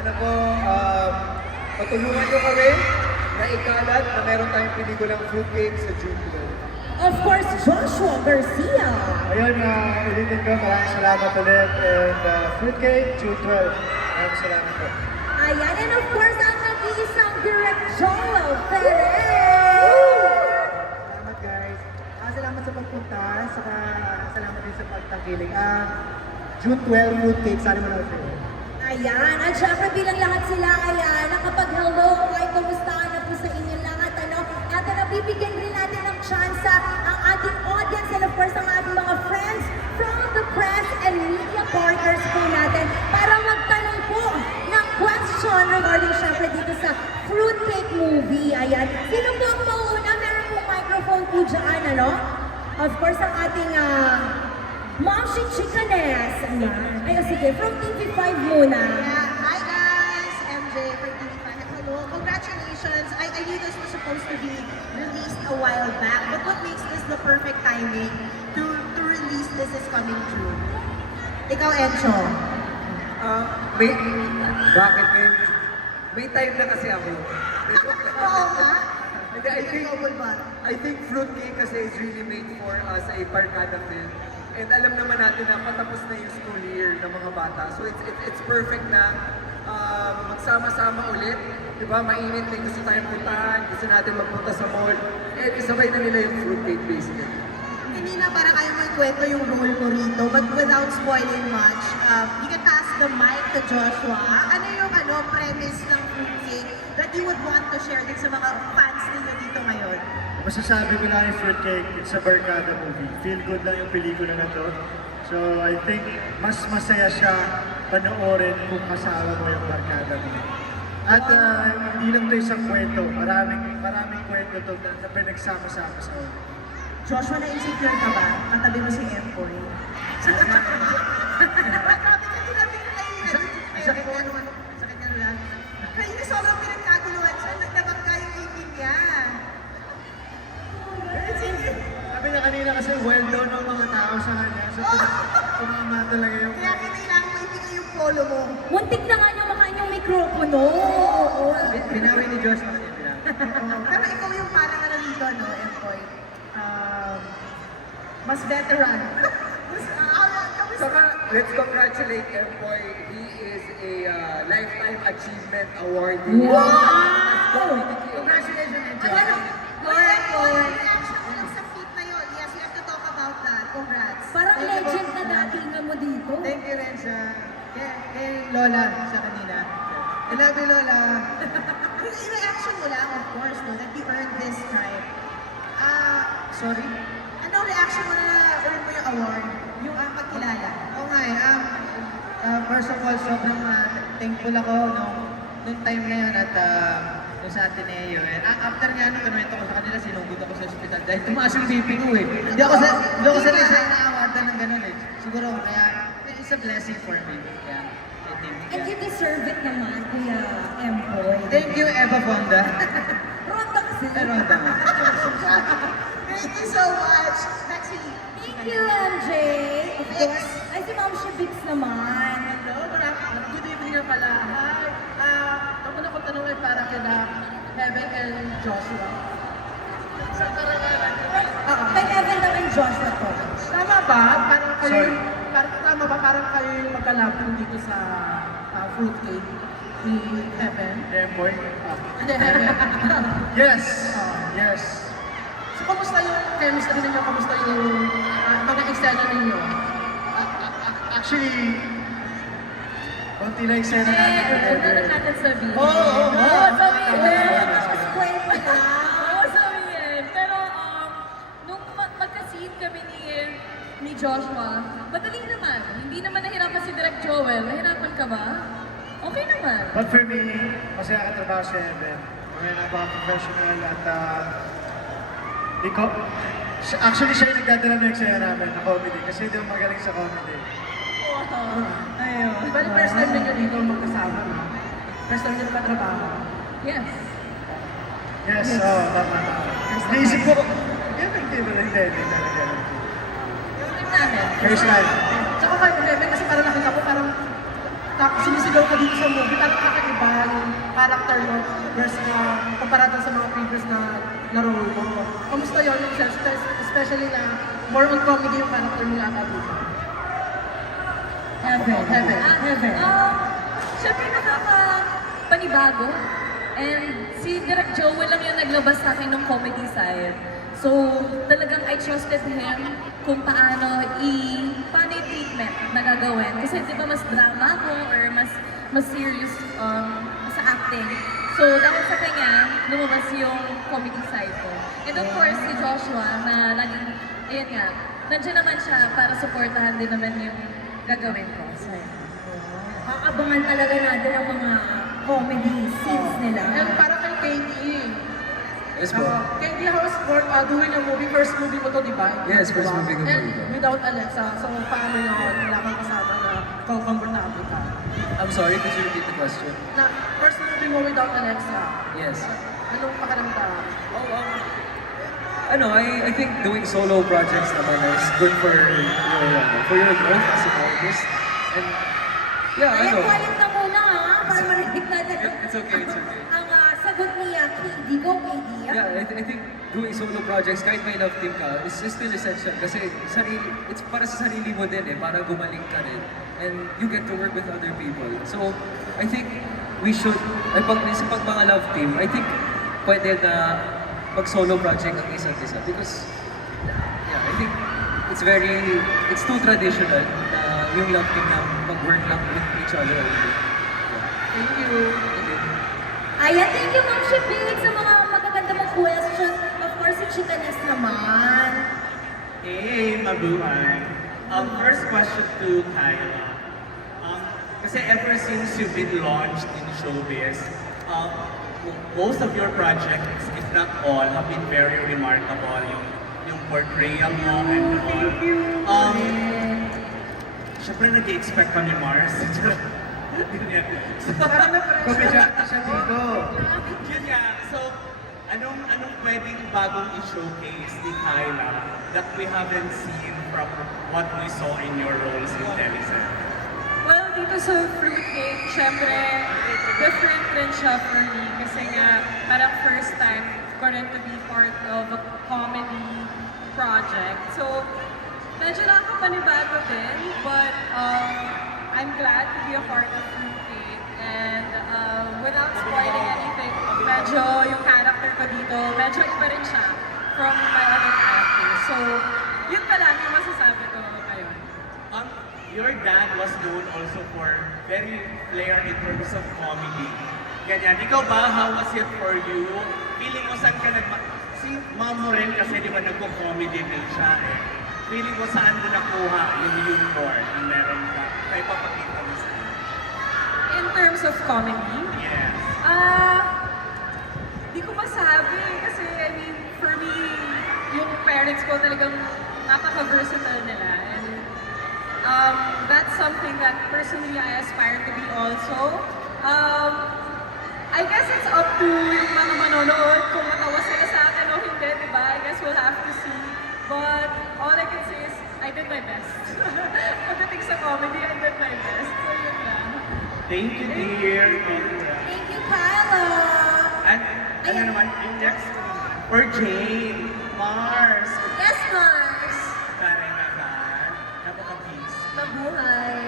Sana po, patulungan nyo kami na ikalat na meron tayong pelikulang Fruitcake sa June 12. Of course, Joshua Garcia. Ayun, ulitin ko, maraming salamat ulit. And Fruitcake, June 12. Maraming salamat po. Ayan, and of course, ang nag-iisang Direct Joel Perez. Salamat guys. Salamat sa pagpunta, saka salamat din sa pagtangkiling. June 12, Fruitcake, sana manood kayo. Ayan, at syempre bilang lahat sila, ayan, nakapag-hello, ay kumustahan na po sa inyo lahat, ano? At nabibigyan rin natin ng chance ang ating audience and of course ang ating mga friends from the press and media partners po natin para magtanong po ng question regarding syempre dito sa Fruitcake movie. Ayan, sino po ang mauna? Meron po microphone po dyan, ano? Of course, ang ating Mom, she chickanes. Ayan. Ay, sige, from TV5 muna. Yeah. Hi guys, MJ from TV5. Hello, congratulations. I knew this was supposed to be released a while back, but what makes this the perfect timing to release this is coming true? Ikaw, Encho. Bakit ngayon? May time na kasi ako. Oo nga. Hindi, I think Fruitcake kasi is really made for us a barkada film. And alam naman natin na patapos na yung school year ng mga bata. So it's perfect na magsama-sama ulit. Diba? Mainit na gusto tayong puntahan, gusto natin magpunta sa mall. And isabay na nila yung Fruitcake basically. Hindi na para kayo magkwento yung role ko rito, but without spoiling much, you can pass the mic to Joshua. Ano yung premise ng Fruitcake that you would want to share din sa mga fans ninyo dito ngayon? Masasabi ko lang yung Fruitcake, it's a barkada movie. Feel good lang yung pelikula na to. So I think mas masaya siya panoorin kung kasama mo yung barkada mo. At hindi lang ito isang kwento, maraming kwento to na pinagsama-sama sa ulo. Joshua, na-insecure ka ba? Katabi mo si Empoy. Sabi ka sinabi ko Sakit kayo. Sakit ka lang. Kaya na sobrang pinagkaguluhan siya. Nagdabag yung ngipin niya. Sabi niya kanina kasi well known ng mga tao sa kanya. So tumama talaga yung... Kaya kailangan mo ibigay yung polo mo. Muntik na nga niya makain yung mikropono. Binawi ni Josh ako niya, binawi. Pero ikaw yung parang dito, no, Empoy? Mas veteran. Saka, let's congratulate Empoy. He is a Lifetime Achievement Awardee. Wow! Congratulations, Empoy. Ano? Reaction mo lang sa feat na yun. Yes, we have to talk about that. Congrats. Parang legend na datingan mo dito. Thank you rin sa kay Lola sa kanina. I love you, Lola. Yung reaction mo lang, of course, no, that you earned this stripe. Sorry? Anong reaction mo na earn mo yung award? Yung pagkilala? Oo nga first of all, sobrang thankful ako nung time na yun at yung sa Ateneo. And after nga kinuwento ko sa kanila, sinugod ako sa ospital dahil tumaas yung BP ko eh. Hindi ako sanay sa inaawardan ng ganun eh. Siguro kaya it's a blessing for me. Yeah, I think. And you deserve it naman, Kuya Empoy. Thank you, Eva Fonda. Ronda kasi. Ronda nga. Thank you so much. Maxi. Thank you, MJ. Of course. Ay, si Ma'am Shabix naman. Hello, good evening nga pala. Hi. Ang una kong tanong ay para kina Heaven and Joshua. Saan ka Kay Evan daw and Joshua to. Tama ba? Parang kayo, Sorry. tama ba? Parang kayo yung magkalapin dito sa Fruitcake ni Heaven? Empoy? Hindi, Heaven. Yes! Yes! So, kamusta yung chemistry ninyo? Kamusta yung mga eksena ninyo? Actually, konti lang yung eksena natin together. natin sabihin. Oo, sabihin. Kwento na. Oo, sabihin. Pero, nung magka-scene kami ni Joshua, madali naman. Hindi naman nahirapan si Direk Joel. Nahirapan ka ba? Okay naman. But for me, masaya ka trabaho sa Evan. Mga napaka-professional at actually siya yung nagdadala ng eksena namin na comedy kasi hindi ako magaling sa comedy. Ayun. Pero first time ninyo dito magkasama, no? First time ninyo katrabaho. Yes. Yes, oo, tama. Naisip ko, effective na hindi talaga. Yung namin. First time. Tsaka kayo, Heaven, kasi parang nakita ko parang tapos sinisigaw ka dito sa movie, talagang kakaiba yung character mo versus kumpara dun sa mga previous na laro mo. Kamusta yun yung especially na more on comedy yung character mo yata dito? Heaven. Heaven. Siyempre nakaka-panibago. And si Direk Joel lang yung naglabas sa akin ng comedy side. So, talagang I trusted him kung paano yung treatment na gagawin. Kasi di ba mas drama ako or mas serious sa acting. So, dahil sa kanya, lumabas yung comedy side ko. And of course, si Joshua na laging, ayun nga, nandiyan naman siya para supportahan din naman yung gagawin ko. So, Aabangan talaga natin ang mga comedy scenes nila. And para kay Katie, Yes po. Katie, how was doing a movie? First movie mo to, di ba? Yes, first Diba? movie ko And ito. without Alexa, so paano yun? Wala kang kasama na comfortable ka. I'm sorry, could you repeat the question? Na first movie mo without Alexa, Yes. anong pakiramdam? I think doing solo projects naman is good for your growth as an artist. And yeah, Kaya quiet na muna ha, para marinig natin It's okay, it's okay. ang sagot ni KD. Go KD. Yeah, I think doing solo projects, kahit may love team ka, is still essential. Kasi it's para sa sarili mo din para gumaling ka rin. And you get to work with other people. So, I think we should, sa mga love team, I think pwede na mag-solo project ang isa't isa. Because, yeah, I think it's too traditional na yung love team na mag-work lang with each other. Thank you. Ayan, thank you Ma'am Shipig sa mga magaganda mong questions. Of course, si Chitanes naman. Hey, mabuhay. First question to Kyla. Kasi ever since you've been launched in showbiz, most of your projects, if not all, have been very remarkable. Yung portrayal mo and all. Thank you. Siyempre nag-expect kami, Mars. Ganyan. Parang na-pressure. Komedyante siya dito. Yun nga. So, anong pwedeng bagong i-showcase ni Kyla that we haven't seen from what we saw in your roles in Telecel? well, dito sa Fruitcake, syempre, different rin siya for me. Kasi nga, parang first time ko rin to be part of a comedy project. So, medyo nakakapanibago din, but I'm glad to be a part of Fruitcake. And without spoiling anything, medyo yung character ko dito, medyo iba rin siya from my other characters. So, yun pa lang yung masasabi ko ngayon. Your dad was known also for very flair in terms of comedy. Ganyan. Ikaw ba, how was it for you? Feeling mo saan ka si mom mo rin kasi di ba nagko-comedy din siya eh. Feeling mo saan mo nakuha yung humor na meron ka? Kaya papakita mo sa In terms of comedy, Yes. di ko masabi kasi I mean, for me, yung parents ko talagang napaka-versatile nila and that's something that personally I aspire to be also. I guess it's up to yung mga manonood kung matawa sila sa akin o hindi, di ba? I guess we'll have to see. But all I can say is, I did my best. Pagdating sa comedy, I did my best. So yun lang. Thank you, dear. Thank you, Kyla. And ano naman, yung next for Jane, Mars, Yes, Mars. Karen naman, napaka-peace. Mabuhay.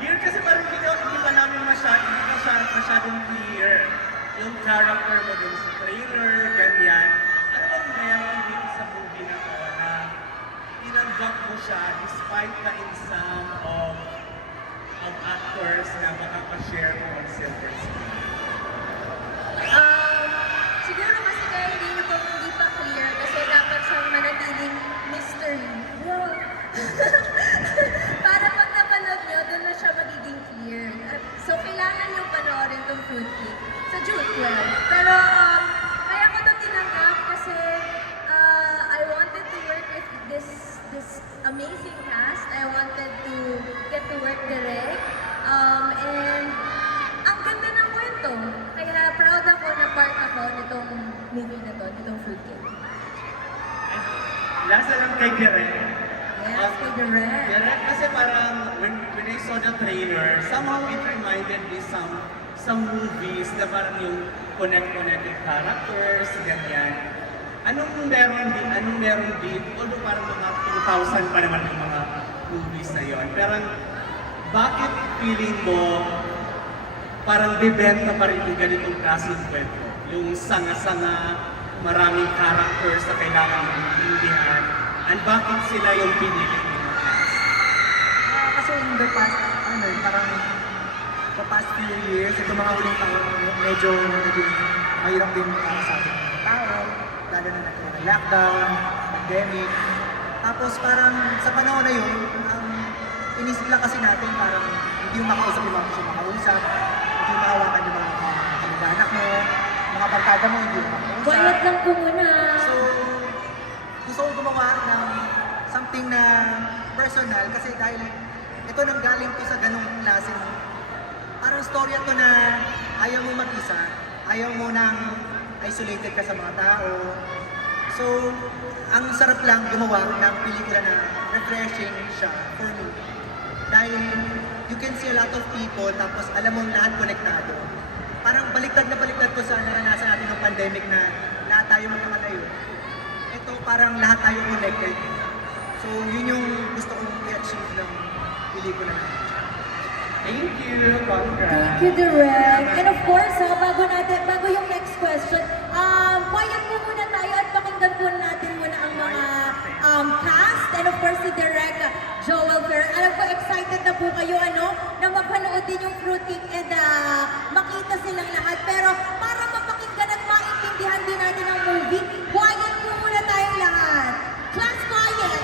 Dear, kasi parang hindi pa namin masyadong clear yung character mo dun sa trailer, ganyan. Ano bang meron dito sa movie na to na tinanggap mo siya despite na in some of actors na makapashare mo on silver screen? Siguro kasi kaya hindi pa clear kasi dapat siyang manatiling mystery. Para pag napanood nyo, doon na siya magiging clear. So, kailangan nyo panoorin itong Fruitcake sa June 12. Pero, kaya ko ito tinanggap kasi I wanted to work with this amazing cast. I wanted to get to work direct. And ang ganda ng kwento. Kaya proud ako na part ako nitong movie na to, nitong Fruitcake. Last na lang kay Geren. Yes, kay Direk. Geren, kasi parang when when I saw the trailer, somehow it reminded me some movies na parang yung connected characters, ganyan. Anong meron dito? Although parang mga 2000 pa naman yung mga movies na yon. Pero bakit feeling mo parang bibenta pa rin yung ganitong klaseng kwento? Yung sanga-sanga, maraming characters na kailangan maintindihan, and bakit sila yung pinili ng mga fans? Kasi in the past, parang the past few years, ito mga uling taon, medyo naging mahirap din sa ating mga tao, lalo na nagkaroon ng lockdown, pandemic. Tapos parang sa panahon na yun, ang inisip lang kasi natin parang hindi mo makausap yung mga gusto makausap, hindi mo makawakan yung mga kamag-anak mo, mga barkada mo, hindi mo makausap. Quiet lang po muna. So, gusto kong gumawa ng something na personal kasi dahil ito nanggaling to sa ganong klaseng parang storya to na ayaw mo mag-isa, ayaw mo nang isolated ka sa mga tao. So, ang sarap lang gumawa ng pelikula na refreshing siya for me. Dahil you can see a lot of people tapos alam mo lahat konektado. Parang baliktad na baliktad ko sa naranasan natin ng pandemic na lahat tayo magkakalayo. Ito parang lahat tayo connected. So yun yung gusto kong i-achieve ng pelikula natin. Thank you, congrats! Thank you, Direk. And of course, bago yung next question, quiet po muna tayo at pakinggan po natin muna ang mga cast. And of course, si Direk Joel Ferrer. Alam ko, excited na po kayo, na mapanood din yung Fruity and makita silang lahat. Pero para mapakinggan at maintindihan din natin ang movie, quiet po muna tayong lahat. Class quiet!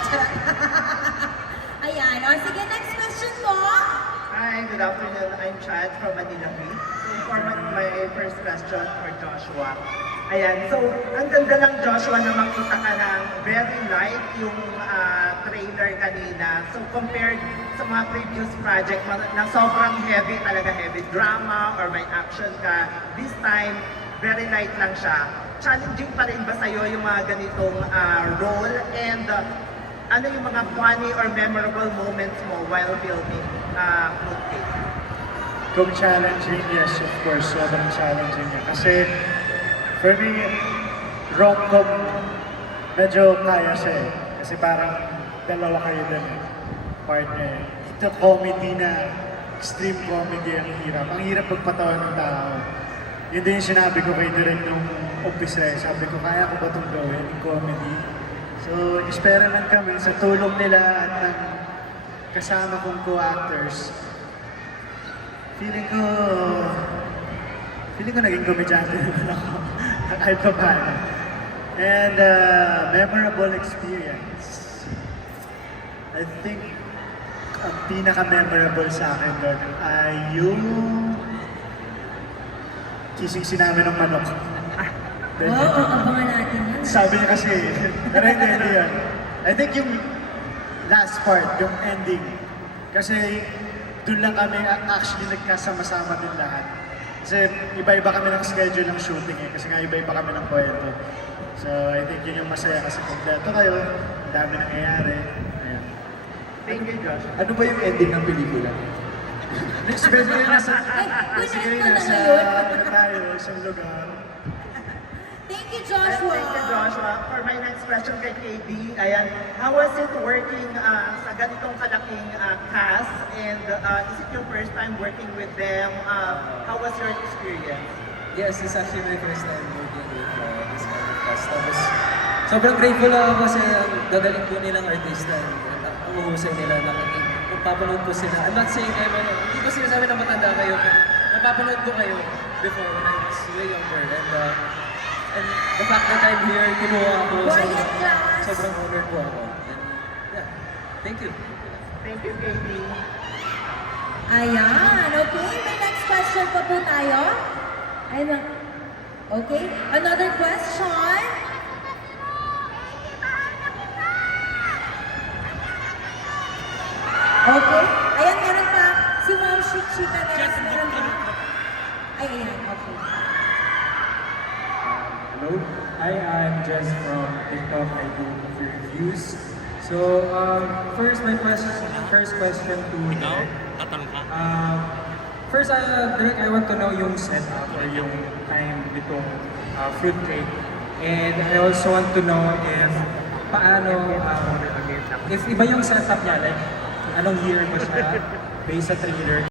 Ayan. O, sige, next question po. Hi, good afternoon. I'm Chad from Manila Bay. So for my first question for Joshua. Ayan, so ang ganda lang Joshua na makita ka ng very light yung trailer kanina. So compared sa mga previous project na sobrang heavy, talaga heavy drama or may action ka, this time very light lang siya. Challenging pa rin ba sa'yo yung mga ganitong role and ano yung mga funny or memorable moments mo while filming Fruit Cake? Kung challenging, yes, of course, sobrang challenging niya. Kasi, for me, rom-com, medyo kaya siya eh. Kasi parang dalawa kayo din eh, partner. Ito comedy na, extreme comedy ang hirap. Ang hirap pagpatawa ng tao. Yun din yung sinabi ko kay Direk nung umpisa eh. Sabi ko, kaya ko ba itong gawin, yung comedy? So, experiment kami sa tulong nila at ng kasama kong co-actors. Feeling ko naging komedyante naman ako. Kahit pa paano. And memorable experience. I think ang pinaka-memorable sa akin doon ay yung kising namin ng manok. Oo, abangan natin yan. Sabi niya kasi, pero hindi yan. I think yung last part, yung ending. Kasi doon lang kami actually nagkasama-sama din lahat. Kasi iba-iba kami ng schedule ng shooting eh. Kasi nga iba-iba kami ng kwento. So I think yun yung masaya kasi kompleto kayo. Ang dami nangyayari. Ayan. Thank you, Josh. Ano ba yung ending ng pelikula? Siguro nasa, Ay, siguro kunin mo na nasa, ngayon. ano tayo, isang lugar. Thank you, Joshua. Thank you, Joshua. For my next question kay KB, ayan, how was it working sa ganitong kalaking cast? And is it your first time working with them? How was your experience? Yes, it's actually my first time working with this kind of cast. Tapos, sobrang grateful ako kasi gagaling po nilang artista. Ang uhusay nila na napapanood ko sila. I'm not saying hindi ko sinasabi na matanda kayo, pero napapanood ko kayo before when I was way younger. And the fact that I'm here, kinuha ako, Quiet class. sobrang honored po ako. And yeah, thank you. Thank you, KB. Ayan, okay. May next question pa po tayo. Ayun. Okay, another question. Okay, ayan, meron pa. Si Ma'am Chika, meron pa. Ay, ayan, okay. Hello, hi, I'm Jess from TikTok. I do movie reviews. So, first question to Derek. First, Direk, I want to know yung setup or yung time nitong fruitcake. And I also want to know if paano, if iba yung setup niya, like anong year ba siya based sa trailer.